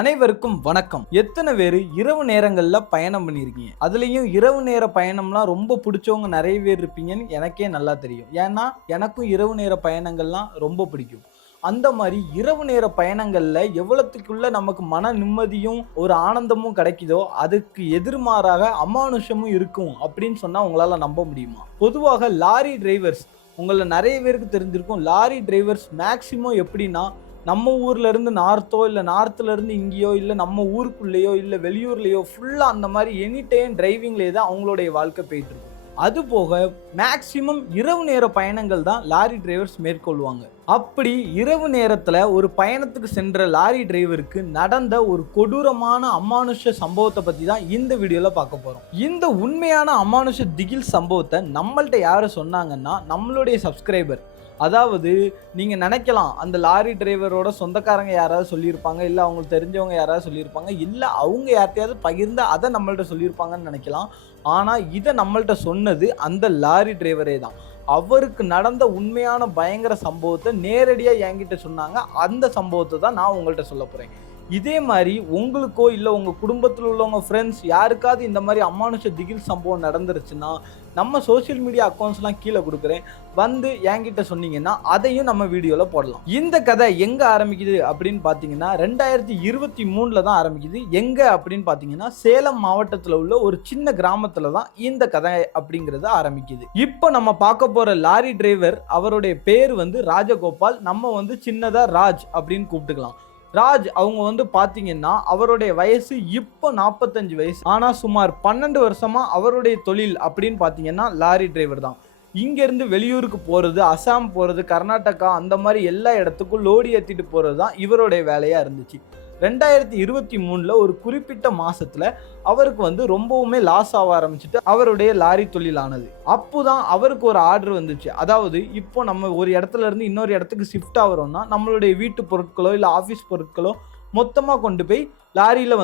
அனைவருக்கும் வணக்கம். எத்தனை பேர் இரவு நேரங்கள்ல பயணம் பண்ணியிருக்கீங்க? அதுலயும் இரவு நேர பயணம்லாம் ரொம்ப பிடிச்சவங்க நிறைய பேர் இருப்பீங்கன்னு எனக்கே நல்லா தெரியும். ஏன்னா எனக்கும் இரவு நேர பயணங்கள்லாம் ரொம்ப பிடிக்கும். அந்த மாதிரி இரவு நேர பயணங்கள்ல எவ்வளவுக்குள்ள நமக்கு மன நிம்மதியும் ஒரு ஆனந்தமும் கிடைக்குதோ அதுக்கு எதிர்மாறாக அமானுஷமும் இருக்கும் அப்படின்னு சொன்னா உங்களால நம்ப முடியுமா? பொதுவாக லாரி டிரைவர்ஸ் உங்களை நிறைய பேருக்கு தெரிஞ்சிருக்கும். லாரி டிரைவர்ஸ் மேக்சிமம் எப்படின்னா நம்ம ஊர்ல இருந்து நார்த்தோ இல்லை நார்த்ல இருந்து இங்கேயோ இல்லை நம்ம ஊருக்குள்ளேயோ இல்லை வெளியூர்லேயோ ஃபுல்லாக அந்த மாதிரி எனி டைம் டிரைவிங்லேயே தான் அவங்களுடைய வாழ்க்கை போயிட்டு இருக்கும். அது போக மேக்சிமம் இரவு நேர பயணங்கள் தான் லாரி டிரைவர்ஸ் மேற்கொள்வாங்க. அப்படி இரவு நேரத்தில் ஒரு பயணத்துக்கு சென்ற லாரி டிரைவருக்கு நடந்த ஒரு கொடூரமான அமானுஷ சம்பவத்தை பற்றி தான் இந்த வீடியோவில் பார்க்க போகிறோம். இந்த உண்மையான அமானுஷ திகில் சம்பவத்தை நம்மள்ட்ட யாரு சொன்னாங்கன்னா நம்மளுடைய சப்ஸ்கிரைபர். அதாவது நீங்கள் நினைக்கலாம் அந்த லாரி டிரைவரோட சொந்தக்காரங்க யாராவது சொல்லியிருப்பாங்க, இல்லை அவங்களுக்கு தெரிஞ்சவங்க யாராவது சொல்லியிருப்பாங்க, இல்லை அவங்க யார்கிட்டையாவது பகிர்ந்து அதை நம்மள்ட்ட சொல்லியிருப்பாங்கன்னு நினைக்கலாம். ஆனால் இதை நம்மள்ட்ட சொன்னது அந்த லாரி டிரைவரே தான். அவருக்கு நடந்த உண்மையான பயங்கர சம்பவத்தை நேரடியாக என்கிட்ட சொன்னாங்க. அந்த சம்பவத்தை தான் நான் உங்கள்கிட்ட சொல்ல போகிறேன். இதே மாதிரி உங்களுக்கோ இல்லை உங்கள் குடும்பத்தில் உள்ளவங்க ஃப்ரெண்ட்ஸ் யாருக்காவது இந்த மாதிரி அமானுஷ திகில் சம்பவம் நடந்துருச்சுன்னா நம்ம சோசியல் மீடியா அக்கௌண்ட்ஸ்லாம் கீழே கொடுக்குறேன், வந்து என்கிட்ட சொன்னீங்கன்னா அதையும் நம்ம வீடியோவில் போடலாம். இந்த கதை எங்கே ஆரம்பிக்குது அப்படின்னு பார்த்தீங்கன்னா 2023 தான் ஆரம்பிக்குது. எங்கே அப்படின்னு பார்த்தீங்கன்னா சேலம் மாவட்டத்தில் உள்ள ஒரு சின்ன கிராமத்தில் தான் இந்த கதை அப்படிங்கிறது ஆரம்பிக்குது. இப்போ நம்ம பார்க்க போகிற லாரி டிரைவர் அவருடைய பேர் வந்து ராஜகோபால். நம்ம வந்து சின்னதாக ராஜ் அப்படின்னு கூப்பிட்டுக்கலாம். ராஜ் அவங்க பார்த்தீங்கன்னா அவருடைய வயசு இப்போ 45 வயசு. ஆனால் சுமார் 12 வருஷமா அவருடைய தொழில் அப்படின்னு பார்த்தீங்கன்னா லாரி டிரைவர் தான். இங்கேருந்து வெளியூருக்கு போகிறது, அசாம் போகிறது, கர்நாடகா அந்த மாதிரி எல்லா இடத்துக்கும் லோடி ஏற்றிட்டு போகிறது தான் இவருடைய வேலையாக இருந்துச்சு. 2023 ஒரு குறிப்பிட்ட மாசத்துல அவருக்கு ரொம்பவுமே லாஸ் ஆக ஆரம்பிச்சுட்டு அவருடைய லாரி தொழிலானது. அப்போதான் அவருக்கு ஒரு ஆர்டர் வந்துச்சு. அதாவது இப்போ நம்ம ஒரு இடத்துல இருந்து இன்னொரு இடத்துக்கு ஷிஃப்ட் ஆகிறோம்னா நம்மளுடைய வீட்டு பொருட்களோ இல்லை ஆஃபீஸ் பொருட்களோ மொத்தமாக கொண்டு போய் லாரியில்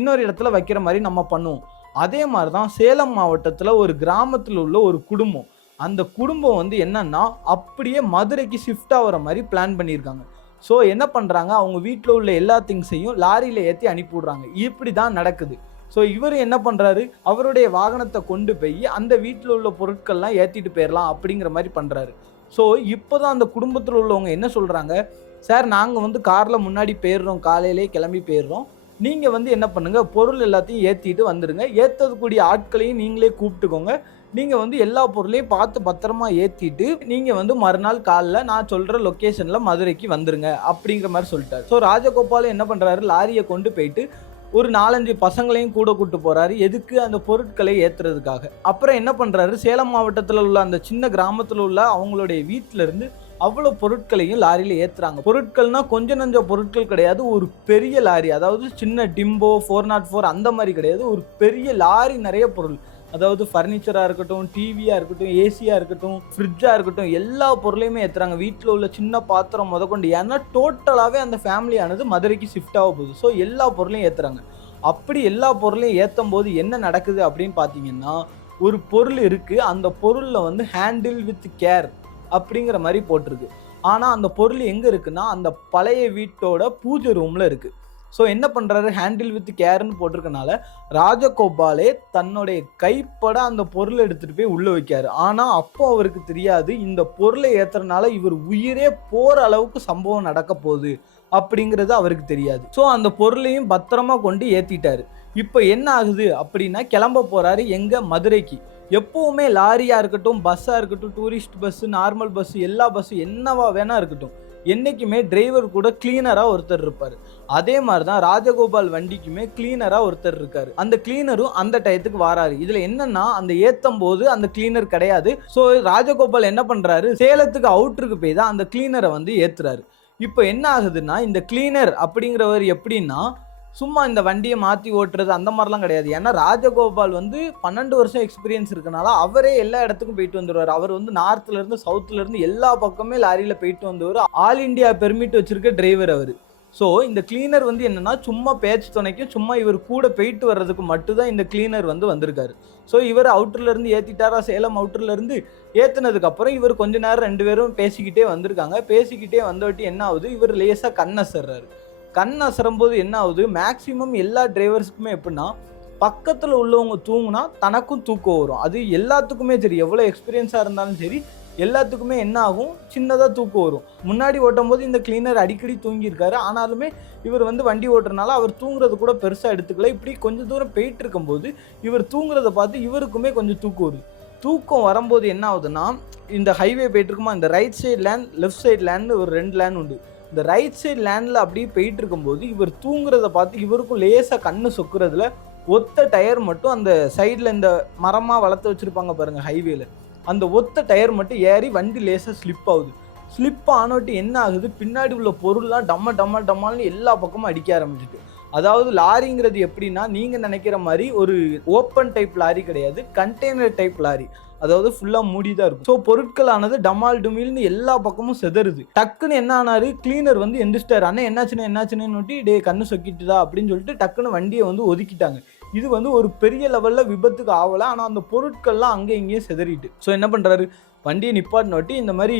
இன்னொரு இடத்துல வைக்கிற மாதிரி நம்ம பண்ணுவோம். அதே மாதிரி தான் சேலம் மாவட்டத்தில் ஒரு கிராமத்தில் உள்ள ஒரு குடும்பம். அந்த குடும்பம் என்னன்னா அப்படியே மதுரைக்கு ஷிஃப்ட் ஆகிற மாதிரி பிளான் பண்ணியிருக்காங்க. ஸோ என்ன பண்ணுறாங்க, அவங்க வீட்டில் உள்ள எல்லா திங்ஸையும் லாரியில் ஏற்றி அனுப்பிவிடுறாங்க. இப்படி தான் நடக்குது. ஸோ இவர் என்ன பண்ணுறாரு, அவருடைய வாகனத்தை கொண்டு போய் அந்த வீட்டில் உள்ள பொருட்கள்லாம் ஏற்றிட்டு போயிடலாம் அப்படிங்கிற மாதிரி பண்ணுறாரு. ஸோ இப்போ தான் அந்த குடும்பத்தில் உள்ளவங்க என்ன சொல்கிறாங்க, சார் நாங்கள் காரில் முன்னாடி போயிடுறோம், காலையிலே கிளம்பி போயிடுறோம், நீங்கள் என்ன பண்ணுங்கள், பொருள் எல்லாத்தையும் ஏற்றிட்டு வந்துடுங்க, ஏற்றக்கூடிய ஆட்களையும் நீங்களே கூப்பிட்டுக்கோங்க, நீங்கள் எல்லா பொருளையும் பார்த்து பத்திரமா ஏற்றிட்டு நீங்கள் மறுநாள் காலைல நான் சொல்கிற லொக்கேஷனில் மதுரைக்கு வந்துருங்க அப்படிங்கிற மாதிரி சொல்லிட்டாரு. ஸோ ராஜகோபால் என்ன பண்ணுறாரு, லாரியை கொண்டு போயிட்டு ஒரு 4-5 பசங்களையும் கூட கூப்பிட்டு போகிறாரு. எதுக்கு, அந்த பொருட்களை ஏற்றுறதுக்காக. அப்புறம் என்ன பண்ணுறாரு, சேலம் மாவட்டத்தில் உள்ள அந்த சின்ன கிராமத்தில் உள்ள அவங்களுடைய வீட்டிலேருந்து அவ்வளோ பொருட்களையும் லாரியில் ஏற்றுறாங்க. பொருட்கள்னா கொஞ்சம் நஞ்ச பொருட்கள் கிடையாது, ஒரு பெரிய லாரி. அதாவது சின்ன டிம்போ 404 அந்த மாதிரி கிடையாது, ஒரு பெரிய லாரி நிறைய பொருள். அதாவது ஃபர்னிச்சராக இருக்கட்டும், டிவியாக இருக்கட்டும், ஏசியாக இருக்கட்டும், ஃப்ரிட்ஜாக இருக்கட்டும், எல்லா பொருளையுமே ஏற்றுறாங்க. வீட்டில் உள்ள சின்ன பாத்திரம் முதற்கொண்டு. ஏன்னா டோட்டலாகவே அந்த ஃபேமிலியானது மதுரைக்கு ஷிஃப்ட் ஆக போகுது. ஸோ எல்லா பொருளையும் ஏற்றுறாங்க. அப்படி எல்லா பொருளையும் ஏற்றும் போது என்ன நடக்குது அப்படின்னு பார்த்தீங்கன்னா, ஒரு பொருள் இருக்குது, அந்த பொருளில் ஹேண்டில் வித் கேர் அப்படிங்கிற மாதிரி போட்டிருக்கு. ஆனால் அந்த பொருள் எங்கே இருக்குன்னா அந்த பழைய வீட்டோட பூஜை ரூமில் இருக்குது. ஸோ என்ன பண்ணுறாரு, ஹேண்டில் வித் கேர்னு போட்டிருக்கனால ராஜகோபாலே தன்னுடைய கைப்பட அந்த பொருளை எடுத்துகிட்டு போய் உள்ளே வைக்காரு. ஆனால் அப்போ அவருக்கு தெரியாது இந்த பொருளை ஏற்றுறதுனால இவர் உயிரே போகிற அளவுக்கு சம்பவம் நடக்க போகுது அப்படிங்கிறது அவருக்கு தெரியாது. ஸோ அந்த பொருளையும் பத்திரமா கொண்டு ஏற்றிட்டாரு. இப்போ என்ன ஆகுது அப்படின்னா கிளம்ப போகிறாரு எங்கே, மதுரைக்கு. எப்போவுமே லாரியாக இருக்கட்டும், பஸ்ஸாக இருக்கட்டும், டூரிஸ்ட் பஸ்ஸு, நார்மல் பஸ்ஸு, எல்லா பஸ்ஸு என்னவா வேணா இருக்கட்டும், என்றைக்குமே டிரைவர் கூட கிளீனராக ஒருத்தர் இருப்பார். அதே மாதிரி தான் ராஜகோபால் வண்டிக்குமே கிளீனராக ஒருத்தர் இருக்காரு. அந்த கிளீனரும் அந்த டயத்துக்கு வராரு. இதில் என்னன்னா அந்த ஏற்றும் போது அந்த கிளீனர் கிடையாது. ஸோ ராஜகோபால் என்ன பண்ணுறாரு, சேலத்துக்கு அவுட்டருக்கு போய் தான் அந்த கிளீனரை ஏற்றுறாரு. இப்போ என்ன ஆகுதுன்னா இந்த கிளீனர் அப்படிங்கிறவர் எப்படின்னா சும்மா இந்த வண்டியை மாற்றி ஓட்டுறது அந்த மாதிரிலாம் கிடையாது. ஏன்னா ராஜகோபால் 12 வருஷம் எக்ஸ்பீரியன்ஸ் இருக்கனால அவரே எல்லா இடத்துக்கும் போயிட்டு வந்துடுவார். அவர் நார்த்லேருந்து சவுத்துலேருந்து எல்லா பக்கமே லாரியில் போயிட்டு வந்தவர். ஆல் இண்டியா பெர்மிட் வச்சிருக்க டிரைவர் அவர். ஸோ இந்த கிளீனர் வந்து என்னன்னா சும்மா பேச்சு துணைக்கும் சும்மா இவர் கூட போயிட்டு வர்றதுக்கு மட்டும்தான் இந்த கிளீனர் வந்து வந்திருக்காரு. ஸோ இவர் அவுட்டர்ல இருந்து ஏத்திட்டாரா, சேலம் அவுட்டர்ல இருந்து ஏத்துனதுக்கு அப்புறம் இவர் கொஞ்ச நேரம் 2 பேரும் பேசிக்கிட்டே வந்திருக்காங்க. பேசிக்கிட்டே வந்தவாட்டி என்ன ஆகுது, இவர் லேசா கண் அசர்றாரு. கண் அசரும்போது என்ன ஆகுது, மேக்ஸிமம் எல்லா டிரைவர்ஸ்க்குமே எப்படின்னா பக்கத்துல உள்ளவங்க தூங்குனா தனக்கும் தூக்கம் வரும். அது எல்லாத்துக்குமே சரி, எவ்வளவு எக்ஸ்பீரியன்ஸா இருந்தாலும் சரி, எல்லாத்துக்குமே என்ன ஆகும், சின்னதா தூக்கம் வரும். முன்னாடி ஓட்டும் போது இந்த கிளீனர் அடிக்கடி தூங்கியிருக்காரு. ஆனாலுமே இவர் வந்து வண்டி ஓட்டுறதுனால அவர் தூங்குறது கூட பெருசா எடுத்துக்கல. இப்படி கொஞ்சம் தூரம் போயிட்டு இருக்கும்போது இவர் தூங்குறத பார்த்து இவருக்குமே கொஞ்சம் தூக்கம் வருது. தூக்கம் வரும்போது என்ன ஆகுதுன்னா, இந்த ஹைவே போயிட்டு இருக்குமா, இந்த right side lane, left side lane, ஒரு 2 லேன் உண்டு. இந்த ரைட் சைடு லேன்ல அப்படியே போயிட்டு இருக்கும்போது இவர் தூங்குறத பார்த்து இவருக்கும் லேசா கண்ணு சொக்குறதுல ஒத்த டயர் மட்டும் அந்த சைடுல இந்த மரமா வளர்த்து வச்சிருப்பாங்க பாருங்க ஹைவேல, அந்த ஒத்த டயர் மட்டும் ஏறி வண்டி லேசா ஸ்லிப் ஆகுது. ஸ்லிப் ஆனோட்டு என்ன ஆகுது, பின்னாடி உள்ள பொருள்லாம் டம்ம டம்ம டம்மால்னு எல்லா பக்கமும் அடிக்க ஆரம்பிச்சிட்டு. அதாவது லாரிங்கிறது எப்படின்னா, நீங்க நினைக்கிற மாதிரி ஒரு ஓப்பன் டைப் லாரி கிடையாது, கண்டெய்னர் டைப் லாரி. அதாவது ஃபுல்லா மூடிதான் இருக்கும். ஸோ பொருட்களானது டமால் டுமில்னு எல்லா பக்கமும் செதறுது. டக்குன்னு என்ன ஆனாரு, கிளீனர் வந்து எந்திரிச்சிட்டாரு. அண்ணா என்னாச்சுன்னு டே கண்ணு சொக்கிட்டுதா அப்படின்னு சொல்லிட்டு டக்குன்னு வண்டியை வந்து ஒதுக்கிட்டாங்க. இது வந்து ஒரு பெரிய லெவல்ல விபத்துக்கு ஆகல. ஆனா அந்த பொருட்கள்லாம் அங்கே இங்கேயும் செதறிட்டு. ஸோ என்ன பண்றாரு, வண்டியை நிப்பாட்டினோட்டி இந்த மாதிரி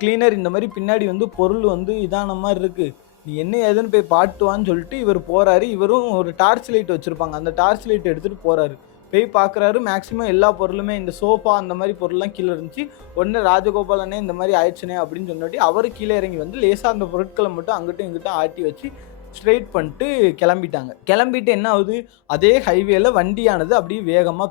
கிளீனர், இந்த மாதிரி பின்னாடி வந்து பொருள் வந்து இதான மாதிரி இருக்கு, நீ என்ன ஏதுன்னு போய் பாட்டுவான்னு சொல்லிட்டு இவர் போறாரு. இவரும் ஒரு டார்ச் லைட் வச்சிருப்பாங்க, அந்த டார்ச் லைட் எடுத்துட்டு போறாரு. போய் பார்க்குறாரு, மேக்ஸிமம் எல்லா பொருளுமே இந்த சோஃபா அந்த மாதிரி பொருள்லாம் கீழே இருந்துச்சு. உடனே ராஜகோபாலனே இந்த மாதிரி ஆயிடுச்சுனே அப்படின்னு சொன்னாட்டி அவர் கீழே இறங்கி வந்து லேசாக அந்த பொருட்களை மட்டும் அங்கிட்டும் இங்கிட்டும் ஆட்டி வச்சு ஸ்ட்ரெயிட் பண்ணிட்டு கிளம்பிட்டாங்க. கிளம்பிட்டு என்ன ஆகுது, அதே ஹைவேல வண்டியானது அப்படியே வேகமாக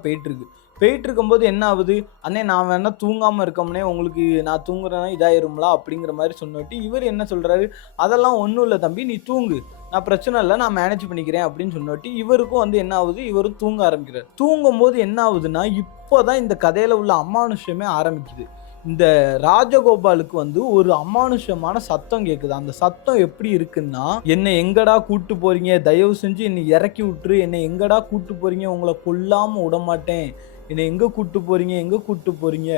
போயிட்டு இருக்கும்போது என்ன ஆகுது, அண்ணே நான் வேணா தூங்காமல் இருக்கோம்னே, உங்களுக்கு நான் தூங்குறேன்னா இதாயிரும்ல அப்படிங்கிற மாதிரி சொன்னாட்டி இவர் என்ன சொல்கிறாரு, அதெல்லாம் ஒன்றும் இல்லை தம்பி, நீ தூங்கு, நான் பிரச்சனை இல்லை, நான் மேனேஜ் பண்ணிக்கிறேன் அப்படின்னு சொன்னாட்டி இவருக்கும் வந்து என்ன ஆகுது, இவரும் தூங்க ஆரம்பிக்கிறார். தூங்கும்போது என்ன ஆகுதுன்னா, இப்போதான் இந்த கதையில உள்ள அமானுஷ்யமே ஆரம்பிக்குது. இந்த ராஜகோபாலுக்கு வந்து ஒரு அமானுஷ்யமான சத்தம் கேட்குது. அந்த சத்தம் எப்படி இருக்குன்னா, என்னை எங்கடா கூட்டு போறீங்க, தயவு செஞ்சு என்னை இறக்கி விட்டுரு, என்னை எங்கடா கூட்டு போறீங்க, உங்களை கொல்லாம விட மாட்டேன், என்னை எங்க கூட்டு போறீங்க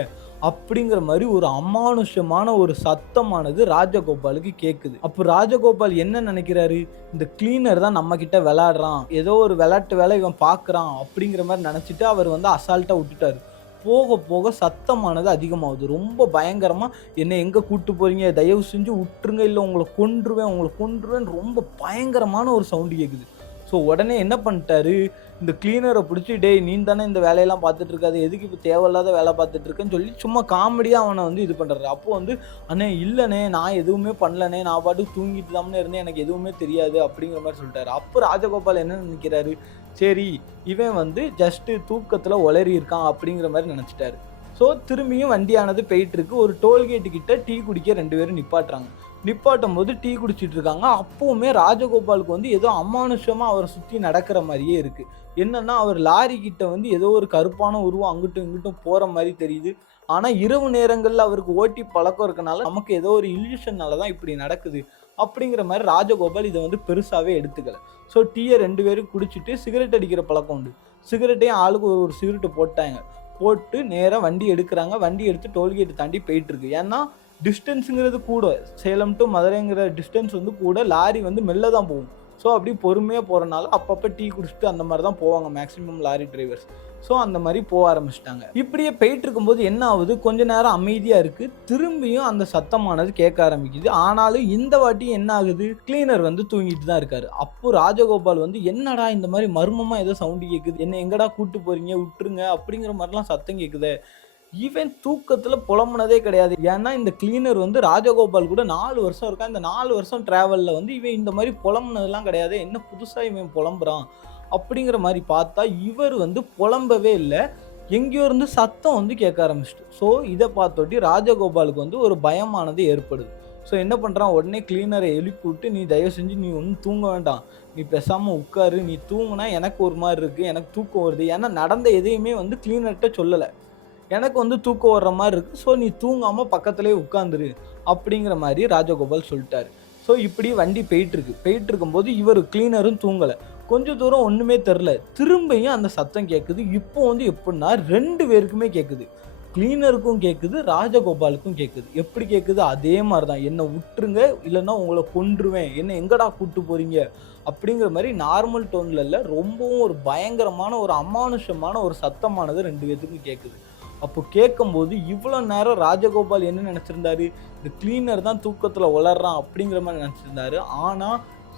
அப்படிங்கிற மாதிரி ஒரு அமானுஷ்யமான ஒரு சத்தமானது ராஜகோபாலுக்கு கேட்குது. அப்போ ராஜகோபால் என்ன நினைக்கிறாரு, இந்த கிளீனர் தான் நம்ம கிட்ட விளையாடுறான், ஏதோ ஒரு விளையாட்டு வேலை இவன் பார்க்குறான் அப்படிங்கிற மாதிரி நினச்சிட்டு அவர் வந்து அசால்ட்டாக விட்டுட்டாரு. போக போக சத்தமானது அதிகமாகுது, ரொம்ப பயங்கரமா, என்னை எங்க கூட்டு போறீங்க, தயவு செஞ்சு விட்டுருங்க, இல்லை உங்களை கொன்றுவேன் ரொம்ப பயங்கரமான ஒரு சவுண்டு கேட்குது. ஸோ உடனே என்ன பண்ணிட்டாரு, இந்த கிளீனரை பிடிச்சி, டேய் நீ தானே இந்த வேலையெல்லாம் பார்த்துட்டு இருக்காது, எதுக்கு இப்போ தேவையில்லாத வேலை பார்த்துட்டு இருக்கேன்னு சொல்லி சும்மா காமெடியாக அவனை வந்து இது பண்ணுறாரு. அப்போ வந்து, அண்ணே இல்லைண்ணே, நான் எதுவுமே பண்ணலண்ணே, நான் பாட்டுக்கு தூங்கிட்டு தானே இருந்தேன், எனக்கு எதுவுமே தெரியாது அப்படிங்கிற மாதிரி சொல்லிட்டாரு. அப்போ ராஜகோபால் என்ன நினைக்கிறாரு, சரி இவன் வந்து ஜஸ்ட்டு தூக்கத்தில் உளறி இருக்கான் அப்படிங்கிற மாதிரி நினச்சிட்டாரு. ஸோ திரும்பியும் வண்டியானது போயிட்டு இருக்கு. ஒரு டோல்கேட்டு கிட்ட டீ குடிக்க 2 பேரும் நிப்பாட்டும் போது டீ குடிச்சிட்டு இருக்காங்க. அப்போவுமே ராஜகோபாலுக்கு வந்து ஏதோ அமானுஷமாக அவரை சுற்றி நடக்கிற மாதிரியே இருக்குது. என்னன்னா, அவர் லாரி கிட்ட வந்து ஏதோ ஒரு கருப்பான உருவம் அங்கிட்டும் இங்கிட்டும் போகிற மாதிரி தெரியுது. ஆனால் இரவு நேரங்களில் அவருக்கு ஓட்டி பழக்கம் இருக்கனால நமக்கு ஏதோ ஒரு இல்யூஷனால தான் இப்படி நடக்குது அப்படிங்கிற மாதிரி ராஜகோபால் இதை வந்து பெருசாகவே எடுத்துக்கல. ஸோ டீயை 2 பேரும் குடிச்சிட்டு சிகரெட் அடிக்கிற பழக்கம் உண்டு. சிகரெட்டையும் ஆளுக்கு ஒரு சிகரெட்டு போட்டு நேராக வண்டி எடுக்கிறாங்க. வண்டி எடுத்து டோல்கேட் தாண்டி போயிட்டு இருக்கு. ஏன்னா டிஸ்டன்ஸுங்கிறது கூட, சேலம் டு மதுரைங்கிற டிஸ்டன்ஸ் வந்து கூட, லாரி வந்து மெல்ல தான் போகும். ஸோ அப்படி பொறுமையாக போகிறனால அப்பப்போ டீ குடிச்சிட்டு அந்த மாதிரி தான் போவாங்க மேக்ஸிமம் லாரி டிரைவர்ஸ். ஸோ அந்த மாதிரி போக ஆரம்பிச்சிட்டாங்க. இப்படியே போயிட்டு இருக்கும்போது என்ன ஆகுது, கொஞ்ச நேரம் அமைதியாக இருக்குது. திரும்பியும் அந்த சத்தமானது கேட்க ஆரம்பிக்குது. ஆனாலும் இந்த வாட்டி என்ன ஆகுது, கிளீனர் வந்து தூங்கிட்டு தான் இருக்காரு. அப்போ ராஜகோபால் வந்து, என்னடா இந்த மாதிரி மர்மமாக ஏதோ சவுண்டு கேட்குது, என்ன எங்கடா கூட்டு போறீங்க, விட்டுருங்க அப்படிங்கிற மாதிரிலாம் சத்தம் கேட்குது. ஈவன் தூக்கத்தில் புலம்புனதே கிடையாது. ஏன்னா இந்த கிளீனர் வந்து ராஜகோபால் கூட 4 வருஷம் இருக்கான். இந்த 4 வருஷம் டிராவலில் வந்து இவன் இந்த மாதிரி புலம்புனதெல்லாம் கிடையாது. என்ன புதுசாக இவன் புலம்புறான் அப்படிங்கிற மாதிரி பார்த்தா இவர் வந்து புலம்பவே இல்லை. எங்கேயோ இருந்து சத்தம் வந்து கேட்க ஆரம்பிச்சிட்டு. ஸோ இதை பார்த்தோட்டி ராஜகோபாலுக்கு வந்து ஒரு பயமானது ஏற்படுது. ஸோ என்ன பண்ணுறான், உடனே கிளீனரை எழுப்பி விட்டு, நீ தயவு செஞ்சு நீ ஒன்றும் தூங்க வேண்டாம், நீ பேசாமல் உட்காரு, நீ தூங்குனா எனக்கு ஒரு மாதிரி இருக்குது, எனக்கு தூக்கம் வருது. ஏன்னா நடந்த எதையுமே வந்து கிளீனர்கிட்ட சொல்லலை, எனக்கு வந்து தூக்கம் வர்ற மாதிரி இருக்குது, ஸோ நீ தூங்காமல் பக்கத்துலேயே உட்காந்துரு அப்படிங்கிற மாதிரி ராஜகோபால் சொல்லிட்டாரு. ஸோ இப்படி வண்டி போயிட்டு இருக்கும்போது இவர் கிளீனரும் தூங்கலை. கொஞ்சம் தூரம் ஒன்றுமே தெரில, திரும்பியும் அந்த சத்தம் கேட்குது. இப்போ வந்து எப்படின்னா 2 பேருக்குமே கேட்குது. கிளீனருக்கும் கேட்குது, ராஜகோபாலுக்கும் கேட்குது. எப்படி கேட்குது? அதே மாரி தான். "என்ன உட்டுருங்க, இல்லன்னா உங்கள கொன்றுவேன். என்ன எங்கடா கூட்டு போறீங்க?" அப்படிங்கிற மாரி நார்மல் டோன்ல இல்ல, ரொம்பவும் ஒரு பயங்கரமான, ஒரு அமானுஷமான ஒரு சத்தமானது 2 பேத்துக்கும் கேட்குது. அப்போ கேட்கும்போது, இவ்வளோ நேரம் ராஜகோபால் என்ன நெனச்சிருந்தாரு? இந்த கிளீனர் தான் தூக்கத்துல ஒளர்றான் அப்படிங்கிற மாரி நெனச்சிருந்தாரு. ஆனா,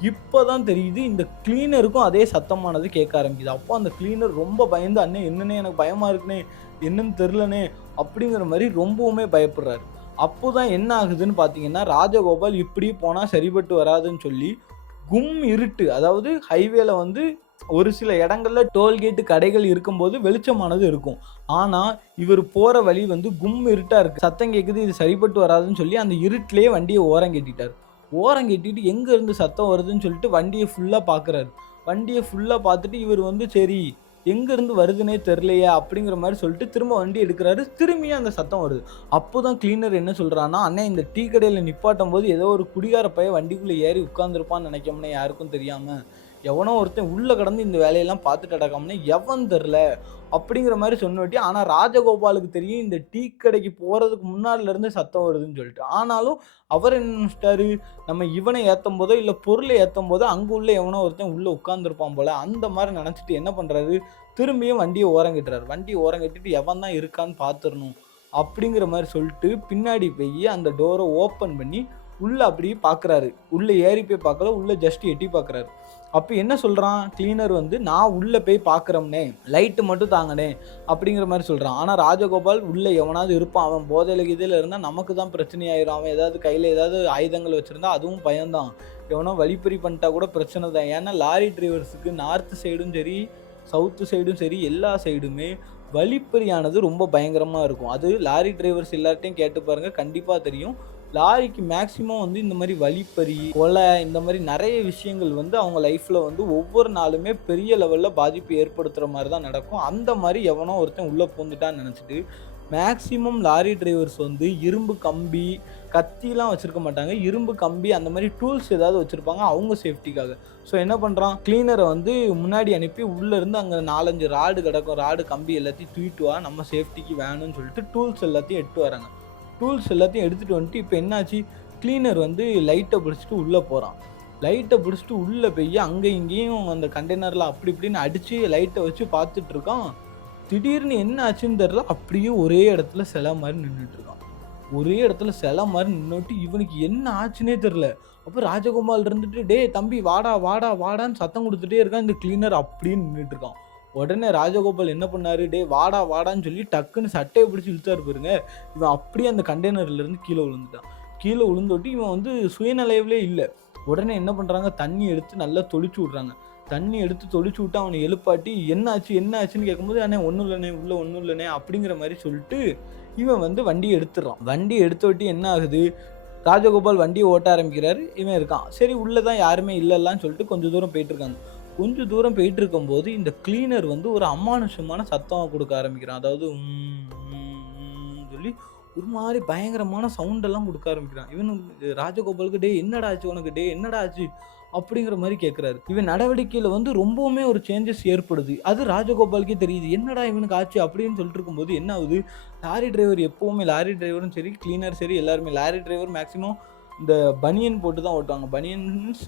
இப்ப தான் தெரியுது, இந்த கிளீனருக்கும் அதே சத்தமானது கேட்க ஆரம்பிக்குது. அப்போ அந்த கிளீனர் ரொம்ப பயந்து, "அண்ணே என்னண்ணே எனக்கு பயமா இருக்குண்ணே, என்னன்னு தெரியலண்ணே" அப்படிங்கிற மாரி ரொம்பவுமே பயப்படுறாரு. அப்போதான் என்ன ஆகுதுன்னு பார்த்தீங்கன்னா, ராஜகோபால் இப்படி போனா சரிப்பட்டு வராதுன்னு சொல்லி, கும் இருட்டு, அதாவது ஹைவேல வந்து ஒரு சில இடங்கள்ல டோல்கேட் கடைகள் இருக்கும்போது வெளிச்சமானது இருக்கும். ஆனா, இவரு போற வழி வந்து கும் இருட்டா இருக்கு. சத்தம் கேட்குது, இது சரிப்பட்டு வராதுன்னு சொல்லி அந்த இருட்டிலேயே வண்டிய ஓரங்கட்டிட்டாரு. ஓரங்கட்டிட்டு எங்க இருந்து சத்தம் வருதுன்னு சொல்லிட்டு வண்டிய ஃபுல்லா பார்க்குறாரு. வண்டிய ஃபுல்லா பார்த்துட்டு இவரு வந்து சரி எங்க இருந்து வருதுன்னே தெரியலையே அப்படிங்கிற மாரி சொல்லிட்டு திரும்ப வண்டி எடுக்குறாரு. திரும்பியும் அந்த சத்தம் வருது. அப்போதான் கிளீனர் என்ன சொல்றான்னா, "அண்ணே இந்த டீ கடையில நிப்பாட்டும்போது ஏதோ ஒரு குடிகார பையன் வண்டிக்குள்ள ஏறி உட்கார்ந்திருப்பான்னு நெனைக்கோம்ண்ணே யாருக்கும் தெரியாம. எவனோ ஒருத்தன் உள்ள கடந்து இந்த வேலையெல்லாம் பார்த்துட்டு அடக்காமனே எவன் தெர்ல." அப்படிங்கிற மாரி சொன்னவாட்டி, ஆனா ராஜகோபாலுக்கு தெரியும் இந்த டீ கடைக்கு போறதுக்கு முன்னாடில இருந்து சத்தம் வருதுன்னு சொல்லிட்டு. ஆனாலும் அவர் என்ன நெனச்சுட்டாரு, நம்ம இவன ஏத்தம்போதோ, இல்ல பொருள ஏத்தம்போதோ அங்க உள்ள எவனோ ஒருத்தன் உள்ள உட்கார்ந்திருப்பான் போல. அந்த மாரி நெனச்சுட்டு என்ன பண்றாரு, திரும்பியும் வண்டிய ஓரங்கட்டுறாரு. வண்டிய ஓரங்கட்டிட்டு எவன் தான் இருக்கான்னு பார்த்துறணும். அப்படிங்கிற மாரி சொல்லிட்டு பின்னாடி போயி அந்த டோர ஓப்பன் பண்ணி உள்ள அப்படியே பார்க்குறாரு. உள்ள ஏறி போய் பார்க்கல. உள்ள ஜஸ்ட் எட்டி பார்க்குறாரு. அப்ப என்ன சொல்றான் கிளீனர் வந்து, "நான் உள்ள போய் பார்க்குறோம்னே, லைட் மட்டும் தாங்கண்ணே" அப்படிங்கிற மாரி சொல்றான். ஆனா ராஜகோபால் உள்ள எவனாவது இருப்பான். அவன் போதையில கீதையில இருந்தா நமக்கு தான் பிரச்சனை ஆயிரும். அவன் ஏதாவது கையில ஏதாவது ஆயுதங்கள் வச்சிருந்தா அதுவும் பயம்தான். எவனோ வழிப்பறி பண்ணிட்டா கூட பிரச்சனை தான். ஏன்னா லாரி டிரைவர்ஸுக்கு நார்த் சைடும் சரி, சவுத் சைடும் சரி, எல்லா சைடுமே வழிப்பறியானது ரொம்ப பயங்கரமா இருக்கும். அது லாரி டிரைவர்ஸ் எல்லார்ட்டயும் கேட்டு பாருங்க. கண்டிப்பா தெரியும். லாரிக்கு மேக்ஸிமம் வந்து இந்த மாரி வழிப்பறி, கொலை இந்த மாரி நெறைய விஷயங்கள் வந்து அவங்க லைஃப்ல வந்து ஒவ்வொரு நாளுமே பெரிய லெவல்ல பாதிப்பு ஏற்படுத்துற மாரி தான் நடக்கும். அந்த மாரி எவனோ ஒருத்தன் உள்ள பூந்துட்டான்னு நெனச்சுட்டு, மேக்ஸிமம் லாரி டிரைவர்ஸ் வந்து இரும்பு கம்பி, கத்திலாம் வச்சிருக்க மாட்டாங்க. இரும்பு கம்பி அந்த மாரி டூல்ஸ் ஏதாவது வச்சிருப்பாங்க அவங்க சேஃப்டிக்காக. ஸோ என்ன பண்றான், கிளீனர வந்து முன்னாடி அனுப்பி உள்ள இருந்து அங்க 4, 5 ராடு கிடக்கும். ராடு, கம்பி எல்லாத்தையும் தூக்கிட்டு வா, நம்ம சேஃப்டிக்கு வேணும்னு சொல்லிட்டு டூல்ஸ் எல்லாத்தையும் எடுத்துட்டு வராங்க. டூல்ஸ் எல்லாத்தையும் எடுத்துட்டு வந்துட்டு இப்ப என்னாச்சு, கிளீனர் வந்து லைட்ட பிடிச்சுட்டு உள்ள போறான். லைட்ட பிடிச்சுட்டு உள்ள போய் அங்க இங்கேயும் அந்த கண்டெய்னர்ல அப்படி இப்படின்னு அடிச்சு லைட்ட வச்சு பார்த்துட்டு இருக்கான். திடீர்னு என்ன ஆச்சுன்னு தெரியல. அப்படியே ஒரே இடத்துல சிலை மாரி நின்னுட்டு இருக்கான். ஒரே இடத்துல சிலை மாரி நின்னுட்டு இவனுக்கு என்ன ஆச்சுன்னே தெரியல. அப்ப ராஜகோபால் இருந்துட்டு, "டேய் தம்பி வாடா, வாடா, வாடான்னு சத்தம் குடுத்துட்டே இருக்கான்." இந்த கிளீனர் அப்படியே நின்னுட்டு இருக்கான். உடனே ராஜகோபால் என்ன பண்ணாரு, "டேய் வாடா, வாடான்னு" சொல்லி டக்குன்னு சட்டைய பிடிச்சு இழுத்தாரு பாருங்க. இவன் அப்படியே அந்த கண்டெய்னர்ல இருந்து கீழ விழுந்துட்டான். கீழ விழுந்தோட்டி இவன் வந்து சுயநினைவிலே இல்ல. உடனே என்ன பண்றாங்க, தண்ணி எடுத்து நல்லா தொளிச்சு விடுறாங்க. தண்ணி எடுத்து தொளிச்சு விட்டு அவன எழுப்பாட்டி, "என்னாச்சு, என்ன ஆச்சுன்னு?" கேட்கும்போது, "அண்ணே ஒண்ணும் இல்லண்ணே, உள்ள ஒண்ணும் இல்லண்ணே" அப்படிங்கிற மாரி சொல்லிட்டு இவன் வந்து வண்டிய எடுத்துடுறான். வண்டிய எடுத்தோட்டி என்ன ஆகுது, ராஜகோபால் வண்டிய ஓட்ட ஆரம்பிக்கிறாரு. இவன் இருக்கான். சரி உள்ள தான் யாருமே இல்லல்லான்னு சொல்லிட்டு கொஞ்சம் தூரம் போயிட்டு இருக்காங்க. கொஞ்சம் தூரம் போயிட்டு இருக்கும்போது, இந்த கிளீனர் வந்து ஒரு அமானுஷமான சத்தம் குடுக்க ஆரம்பிக்கிறான். அதாவது சொல்லி ஒரு மாரி பயங்கரமான சவுண்ட் எல்லாம் குடுக்க ஆரம்பிக்கிறான். ராஜகோபாலுக்கு, "டேய் என்னடா ஆச்சு உனக்கு? டேய் என்னடா ஆச்சு?" அப்படிங்கிற மாரி கேட்கிறாரு. இவன் நடவடிக்கையில வந்து ரொம்பவுமே ஒரு சேஞ்சஸ் ஏற்படுது. அது ராஜகோபாலுக்கே தெரியுது. என்னடா இவனுக்கு ஆச்சு அப்படின்னு சொல்லிட்டு இருக்கும்போது என்ன ஆகுது, லாரி டிரைவர் எப்பவுமே லாரி டிரைவரும் சரி, கிளீனர் சரி எல்லாருமே லாரி டிரைவர் மேக்ஸிமம் இந்த பனியன் போட்டு தான் ஓட்டுவாங்க. பனியன்ஸ்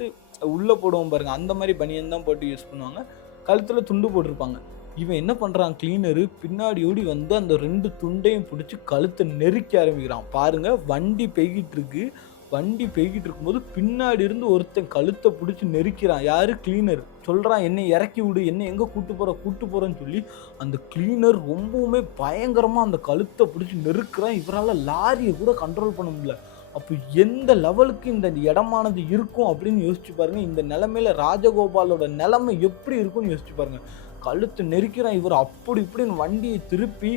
உள்ள போடுவோம் பாருங்க. அந்த மாரி பனியன் தான் போட்டு யூஸ் பண்ணுவாங்க. கழுத்துல துண்டு போட்டிருப்பாங்க. இவன் என்ன பண்றான் கிளீனரு பின்னாடி ஓடி வந்து அந்த 2 துண்டையும் புடிச்சு கழுத்த நெரிக்க ஆரம்பிக்கிறான். பாருங்க வண்டி போய்க்கிட்டு இருக்கு. வண்டி போய்க்கிட்டு இருக்கும்போது பின்னாடி இருந்து ஒருத்தன் கழுத்த புடிச்சு நெரிக்கிறான். யாரு? கிளீனர். சொல்றான், "என்னை இறக்கி விடு. என்ன எங்க கூட்டு போறன்னு" சொல்லி அந்த கிளீனர் ரொம்பவுமே பயங்கரமா அந்த கழுத்த புடிச்சு நெருக்குறான். இவரால லாரிய கூட கண்ட்ரோல் பண்ண முடியல. அப்ப எந்த லெவலுக்கு இந்த இடமானது இருக்கும் அப்படின்னு யோசிச்சு பாருங்க. இந்த நிலைமையில ராஜகோபாலோட நிலைமை எப்படி இருக்கும்னு யோசிச்சு பாருங்க. கழுத்து நெரிக்கிறான். இவர் அப்படி இப்படின்னு வண்டியை திருப்பி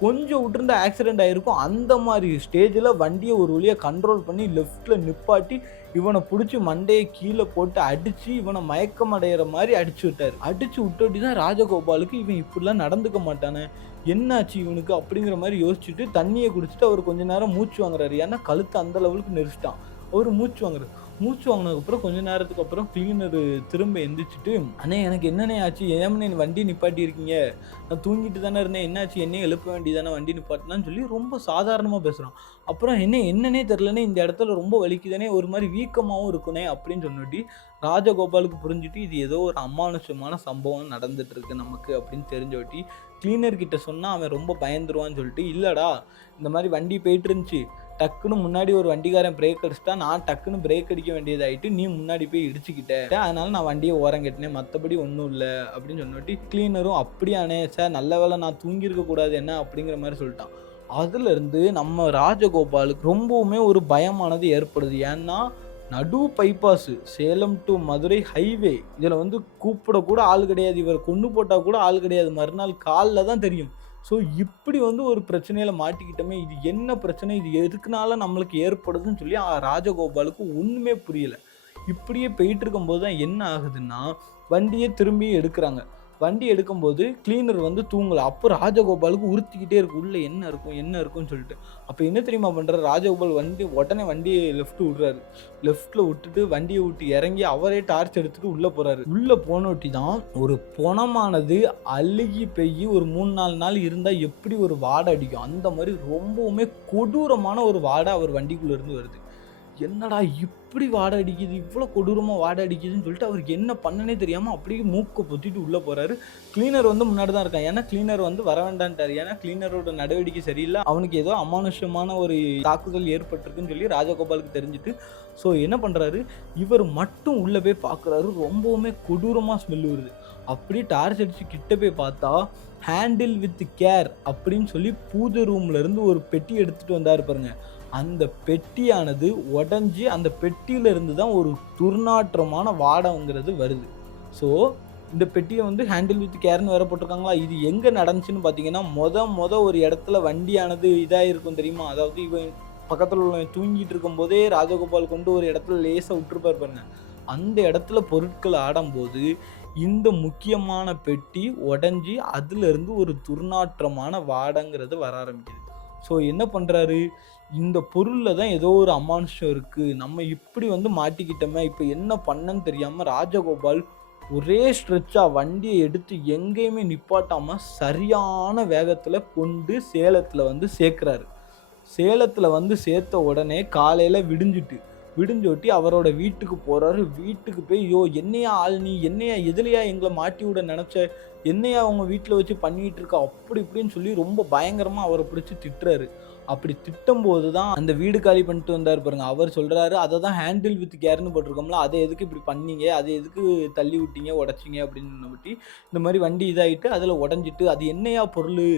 கொஞ்சம் விட்டிருந்தா ஆக்சிடென்ட் ஆயிருக்கும். அந்த மாதிரி ஸ்டேஜ்ல வண்டியை ஒரு வழியா கண்ட்ரோல் பண்ணி லெஃப்ட்ல நிப்பாட்டி இவனை பிடிச்சி மண்டையை கீழே போட்டு அடிச்சு இவனை மயக்கம் அடைகிற மாதிரி அடிச்சு விட்டாரு. அடிச்சு விட்டோட்டி தான் ராஜகோபாலுக்கு இவன் இப்படிலாம் நடந்துக்க மாட்டானே, என்னாச்சு இவனுக்கு அப்படிங்கிற மாதிரி யோசிச்சுட்டு தண்ணியை குடிச்சிட்டு அவர் கொஞ்ச நேரம் மூச்சு வாங்குறாரு. ஏன்னா கழுத்து அந்த லெவலுக்கு நெரிச்சிட்டான். அவர் மூச்சு வாங்குறாரு. மூச்சு வாங்கினதுக்கப்புறம் கொஞ்ச நேரத்துக்கு அப்புறம் கிளீனர் திரும்ப எந்திரிச்சிட்டு, "அண்ணே எனக்கு என்னண்ணே ஆச்சு? ஏம்ண்ணே வண்டி நிப்பாட்டி இருக்கீங்க? நான் தூங்கிட்டு தானே இருந்தேன். என்னாச்சு? என்னைய எழுப்ப வேண்டியதானே வண்டி நிப்பாட்டினான்னு" சொல்லி ரொம்ப சாதாரணமா பேசுறான். அப்புறம் என்னன்னே தெரியலண்ணே, இந்த இடத்துல ரொம்ப வலிக்குதுண்ணே, ஒரு மாரி வீக்கமாவும் இருக்குண்ணே அப்படின்னு சொன்னோட்டி, ராஜகோபாலுக்கு புரிஞ்சுட்டு இது ஏதோ ஒரு அமானுஷ்யமான சம்பவம் நடந்துட்டு இருக்கு நமக்கு அப்படின்னு தெரிஞ்சோட்டி, கிளீனர் கிட்ட சொன்னா அவன் ரொம்ப பயந்துருவான்னு சொல்லிட்டு, "இல்லடா இந்த மாரி வண்டி போயிட்டு இருந்துச்சு. டக்குன்னு முன்னாடி ஒரு வண்டிக்காரன் பிரேக் அடிச்சிட்டா, நான் டக்குன்னு பிரேக் அடிக்க வேண்டியதாயிட்டு, நீ முன்னாடி போய் இடிச்சுக்கிட்ட. அதனால நான் வண்டிய ஓரம் கட்டினேன். மத்தபடி ஒண்ணும் இல்ல" அப்படின்னு சொன்னோட்டி, கிளீனரும் "அப்படியாண்ணே, சார் நல்ல வேளை நான் தூங்கியிருக்க கூடாது என்ன" அப்படிங்கிற மாரி சொல்லிட்டான். அதுலருந்து நம்ம ராஜகோபாலுக்கு ரொம்பவுமே ஒரு பயமானது ஏற்படுது. ஏன்னா, நடு bypass Salem to Madurai highway. இதுல வந்து கூப்பிட கூட ஆள் கிடையாது. இவர கொன்னு போட்டா கூட ஆள் கிடையாது. மறுநாள் காலைல தான் தெரியும். ஸோ இப்படி வந்து ஒரு பிரச்சனையில மாட்டிக்கிட்டோமே, இது என்ன பிரச்சனை? இது எதுக்குனால நம்மளுக்கு ஏற்படுதுன்னு சொல்லி ராஜகோபாலுக்கு ஒண்ணுமே புரியல. இப்படியே போயிட்டு இருக்கும்போது தான் என்ன ஆகுதுன்னா, வண்டிய திரும்பி எடுக்குறாங்க. வண்டி எடுக்கும்போது கிளீனர் வந்து தூங்கல. அப்போ ராஜகோபாலுக்கு உறுத்திக்கிட்டே இருக்கு. உள்ள என்ன இருக்கும்? என்ன இருக்கும்ன்னு சொல்லிட்டு. அப்ப என்ன தெரியுமா பண்றாரு? ராஜகோபால் உடனே வண்டிய லெஃப்ட் விடுறாரு. லெஃப்ட்ல விட்டுட்டு வண்டிய விட்டு இறங்கி அவரே டார்ச் எடுத்துட்டு உள்ள போறாரு. உள்ள போனோட்டி தான் ஒரு பொணமானது அழுகி போய் ஒரு 3, 4 நாள் இருந்தா எப்படி ஒரு வாடை அடிக்கும், அந்த மாதிரி ரொம்பவுமே கொடூரமான ஒரு வாடை அவர் வண்டிக்குள்ள இருந்து வருது. என்னடா இப்படி வாடை அடிக்குது, இவ்வளோ கொடூரமா வாடை அடிக்குதுன்னு சொல்லிட்டு அவருக்கு என்ன பண்ணனே தெரியாம அப்படியே மூக்க பொத்திட்டு உள்ள போறாரு. கிளீனர் வந்து முன்னாடி தான் இருக்கான். ஏன்னா கிளீனர் வந்து வர வேண்டான்ட்டாரு. ஏன்னா கிளீனரோட நடவடிக்கை சரியில்லை, அவனுக்கு ஏதோ அமானுஷ்யமான ஒரு தாக்குதல் ஏற்பட்டிருக்குன்னு சொல்லி ராஜகோபாலுக்கு தெரிஞ்சுட்டு, ஸோ என்ன பண்றாரு, இவர் மட்டும் உள்ள போய் பார்க்குறாரு. ரொம்பவுமே கொடூரமா ஸ்மெல் வருது. அப்படியே டார்ச் அடிச்சு கிட்ட போய் பார்த்தா, ஹேண்டில் வித் கேர் அப்படின்னு சொல்லி பூஜை ரூம்ல இருந்து ஒரு பெட்டி எடுத்துட்டு வந்தாரு பாருங்க. அந்த பெட்டியானது உடைஞ்சு அந்த பெட்டியில இருந்து தான் ஒரு துர்நாற்றமான வாடைங்கிறது வருது. ஸோ இந்த பெட்டியை வந்து ஹேண்டில் வித் கேர்னு வேற போட்டிருக்காங்களா. இது எங்க நடந்துச்சுன்னு பார்த்தீங்கன்னா, மொத ஒரு இடத்துல வண்டியானது இதாயிருக்கும் தெரியுமா? அதாவது இவன் பக்கத்துல உள்ளவன் தூங்கிட்டு இருக்கும்போதே ராஜகோபால் கொண்டு ஒரு இடத்துல லேசா விட்டுருப்பாரு பாருங்க. அந்த இடத்துல பொருட்கள் ஆடும்போது இந்த முக்கியமான பெட்டி உடைஞ்சி அதுல இருந்து ஒரு துர்நாற்றமான வாடைங்கிறது வர ஆரம்பிக்குது. ஸோ என்ன பண்றாரு, இந்த பொருள்ல தான் ஏதோ ஒரு அமானுஷ்யம் இருக்கு, நம்ம இப்படி வந்து மாட்டிக்கிட்டோமே, இப்போ என்ன பண்ணன்னு தெரியாம ராஜகோபால் ஒரே ஸ்ட்ரெச்சா வண்டியை எடுத்து எங்கேயுமே நிப்பாட்டாம சரியான வேகத்துல கொண்டு சேலத்துல வந்து சேர்க்கிறாரு. சேலத்துல வந்து சேர்த்த உடனே காலையில விடிஞ்சோட்டி அவரோட வீட்டுக்கு போறாரு. வீட்டுக்கு போய், "யோ என்னையா ஆள் நீ? என்னையா எதுலயா எங்களை மாட்டி விட நினைச்ச? என்னையா அவங்க வீட்டில் வச்சு பண்ணிட்டு இருக்க?" அப்படி இப்படின்னு சொல்லி ரொம்ப பயங்கரமா அவரை பிடிச்சி திட்டுறாரு. அப்படி திட்டும்போது தான் அந்த வீடு காலி பண்ணிட்டு வந்தார் பாருங்க. அவர் சொல்றாரு, "அதை தான் ஹேண்டில் வித் கேர்ன்னு போட்டிருக்கோம்ல, அதை எதுக்கு இப்படி பண்ணீங்க? அதை எதுக்கு தள்ளி விட்டீங்க, உடைச்சிங்க?" அப்படின்னு சொன்னபட்டி, இந்த மாதிரி வண்டி இதாயிட்டு அதில் உடஞ்சிட்டு, "அது என்னையா பொருள்?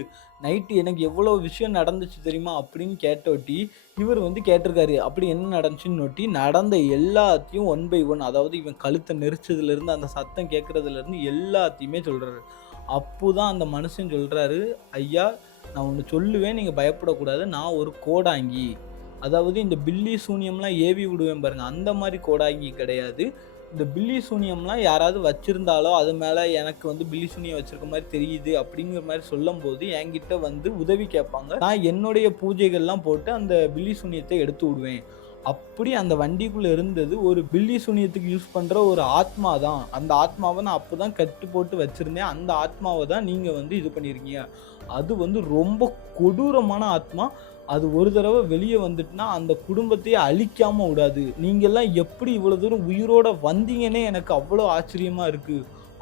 நைட்டு எனக்கு எவ்வளோ விஷயம் நடந்துச்சு தெரியுமா?" அப்படின்னு கேட்டோட்டி இவர் வந்து கேட்டிருக்காரு. அப்படி என்ன நடந்துச்சுன்னு நோட்டி, நடந்த எல்லாத்தையும் ஒன் பை ஒன், அதாவது இவன் கழுத்தை நெரிச்சதுலேருந்து அந்த சத்தம் கேட்கறதுலேருந்து எல்லாத்தையுமே சொல்றாரு. அப்போதான் அந்த மனுஷன் சொல்றாரு, "ஐயா நான் ஒன்று சொல்லுவேன், நீங்கள் பயப்படக்கூடாது. நான் ஒரு கோடாங்கி. அதாவது இந்த பில்லி சூனியம்லாம் ஏவி விடுவேன் பாருங்க, அந்த மாதிரி கோடாங்கி கிடையாது. இந்த பில்லி சூனியம்லாம் யாராவது வச்சிருந்தாலோ அது மேலே எனக்கு வந்து பில்லி சூனியம் வச்சிருக்க மாதிரி தெரியுது" அப்படிங்கிற மாதிரி சொல்லும்போது என்கிட்ட வந்து உதவி கேட்பாங்க. நான் என்னுடைய பூஜைகள்லாம் போட்டு அந்த பில்லி சூனியத்தை எடுத்து விடுவேன். அப்படி அந்த வண்டிக்குள்ள இருந்தது ஒரு பில்லி சூனியத்துக்கு யூஸ் பண்ற ஒரு ஆத்மா தான். அந்த ஆத்மாவை நான் அப்பதான் கட்டு போட்டு வச்சிருந்தேன். அந்த ஆத்மாவை தான் நீங்க வந்து இது பண்ணியிருக்கீங்க. அது வந்து ரொம்ப கொடூரமான ஆத்மா. அது ஒரு தடவை வெளியே வந்துட்டுனா அந்த குடும்பத்தையே அழிக்காம விடாது. நீங்கெல்லாம் எப்படி இவ்வளவு தூரம் உயிரோட வந்தீங்கன்னே எனக்கு அவ்வளோ ஆச்சரியமா இருக்கு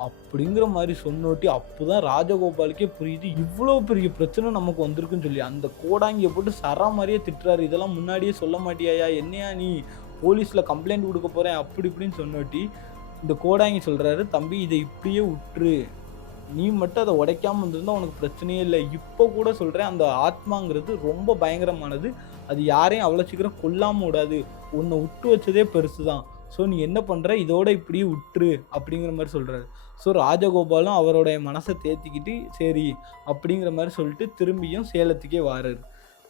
அப்படிங்கிற மாதிரி சொன்னோட்டி, அப்போதான் ராஜகோபாலுக்கே புரியுது இவ்வளோ பெரிய பிரச்சனை நமக்கு வந்திருக்குன்னு சொல்லி. அந்த கோடாங்கியை போட்டு சரா மாதிரியே திட்டுறாரு. "இதெல்லாம் முன்னாடியே சொல்ல மாட்டியாயா? என்னையா நீ போலீஸ்ல கம்ப்ளைண்ட் கொடுக்க போறேன்" அப்படி இப்படின்னு சொன்னோட்டி, இந்த கோடாங்கி சொல்றாரு, "தம்பி இதை இப்படியே விட்டுரு. நீ மட்டும் அதை உடைக்காம இருந்திருந்தா உனக்கு பிரச்சனையே இல்லை. இப்போ கூட சொல்றேன், அந்த ஆத்மாங்கிறது ரொம்ப பயங்கரமானது. அது யாரையும் அவ்வளோ சீக்கிரம் கொல்லாம விடாது. உன்னை விட்டு வச்சதே பெருசுதான். ஸோ நீ என்ன பண்ற, இதோட இப்படியே விட்டுரு" அப்படிங்கிற மாதிரி சொல்றாரு. ஸோ ராஜகோபாலும் அவருடைய மனசை தேத்திக்கிட்டு சரி அப்படிங்கிற மாதிரி சொல்லிட்டு திரும்பியும் சேலத்துக்கே வாராரு.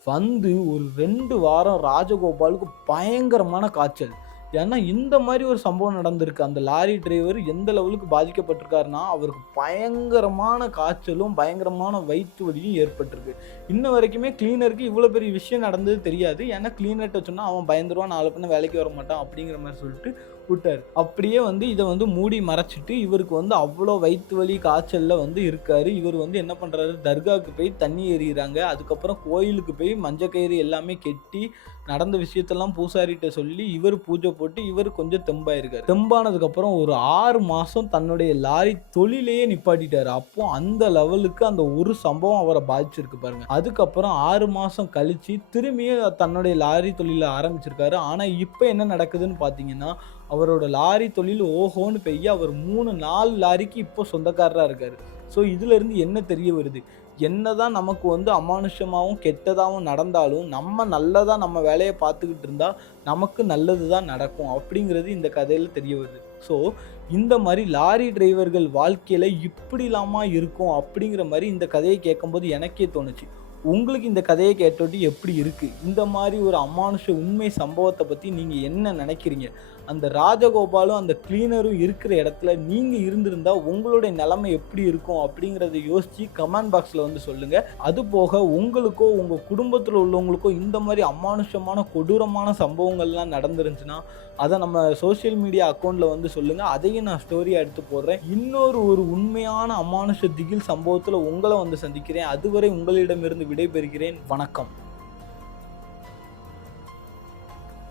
வந்து ஒரு 2 வாரம் ராஜகோபாலுக்கு பயங்கரமான காய்ச்சல். ஏன்னா இந்த மாதிரி ஒரு சம்பவம் நடந்திருக்கு. அந்த லாரி டிரைவர் எந்த லெவலுக்கு பாதிக்கப்பட்டிருக்காருன்னா, அவருக்கு பயங்கரமான காய்ச்சலும், பயங்கரமான வயிற்று வலியும் ஏற்பட்டிருக்கு. இன்ன வரைக்குமே கிளீனருக்கு இவ்வளோ பெரிய விஷயம் நடந்தது தெரியாது. ஏன்னா கிளீனர்ட்ட சொன்னா அவன் பயந்துருவான், நாள பின்ன வேலைக்கு வர மாட்டான் அப்படிங்கிற மாரி சொல்லிட்டு விட்டாரு. அப்படியே இத மூடி மறைச்சிட்டு இவருக்கு அவ்வளோ வயித்து வலி, காய்ச்சல்ல இருக்காரு. இவர் என்ன பண்றாரு, தர்காவுக்கு போய் தண்ணி எறியுறாங்க. அதுக்கப்புறம் கோயிலுக்கு போய் மஞ்ச கயிறு எல்லாமே கெட்டி, நடந்த விஷயத்தெல்லாம் பூசாரிட்ட சொல்லி, இவர் பூஜை போட்டு, இவர் கொஞ்சம் தெம்பாயிருக்காரு. தெம்பானதுக்கப்புறம் ஒரு 6 மாசம் தன்னுடைய லாரி தொழிலையே நிப்பாட்டிட்டாரு. அப்போ அந்த லெவலுக்கு அந்த ஒரு சம்பவம் அவர பாதிச்சிருக்கு பாருங்க. அதுக்கப்புறம் 6 மாசம் கழிச்சு திரும்பியும் தன்னுடைய லாரி தொழில ஆரம்பிச்சிருக்காரு. ஆனா இப்ப என்ன நடக்குதுன்னு பார்த்தீங்கன்னா, அவரோட லாரி தொழில் ஓஹோன்னு பெய்ய அவர் 3, 4 லாரிக்கு இப்போ சொந்தக்காரரா இருக்காரு. ஸோ இதிலிருந்து என்ன தெரிய வருது? என்னதான் நமக்கு அமானுஷ்யமாவும், கெட்டதாவும் நடந்தாலும், நம்ம நல்லதா நம்ம வேலைய பார்த்துக்கிட்டு இருந்தா, நமக்கு நல்லது தான் நடக்கும். அப்படிங்கிறது இந்த கதையில தெரிய வருது. ஸோ இந்த மாரி லாரி டிரைவர்கள் வாழ்க்கையில இப்படிலாமா இருக்கும்? அப்படிங்கிற மாரி இந்த கதைய கேட்கும்போது எனக்கே தோணுச்சு. உங்களுக்கு இந்த கதைய கேட்டோட்டி எப்படி இருக்கு? இந்த மாரி ஒரு அமானுஷ உண்மை சம்பவத்த பத்தி நீங்க என்ன நெனைக்கிறீங்க? அந்த ராஜகோபாலும், அந்த கிளீனரும் இருக்கிற இடத்துல நீங்க இருந்திருந்தா உங்களுடைய நிலைமை எப்படி இருக்கும்? அப்படிங்கிறத யோசிச்சு கமெண்ட் பாக்ஸ்ல சொல்லுங்க. அதுபோக உங்களுக்கோ, உங்க குடும்பத்துல உள்ளவங்களுக்கோ இந்த மாரி அமானுஷமான, கொடூரமான சம்பவங்கள்லாம் நடந்திருந்துச்சுன்னா, அத நம்ம சோசியல் மீடியா அக்கவுண்ட்ல சொல்லுங்க. அதையும் நான் ஸ்டோரியா எடுத்து போடுறேன். ஒரு உண்மையான அமானுஷ திகில் சம்பவத்துல உங்கள சந்திக்கிறேன். அதுவரை உங்களிடமிருந்து விடைபெறுகிறேன். வணக்கம்.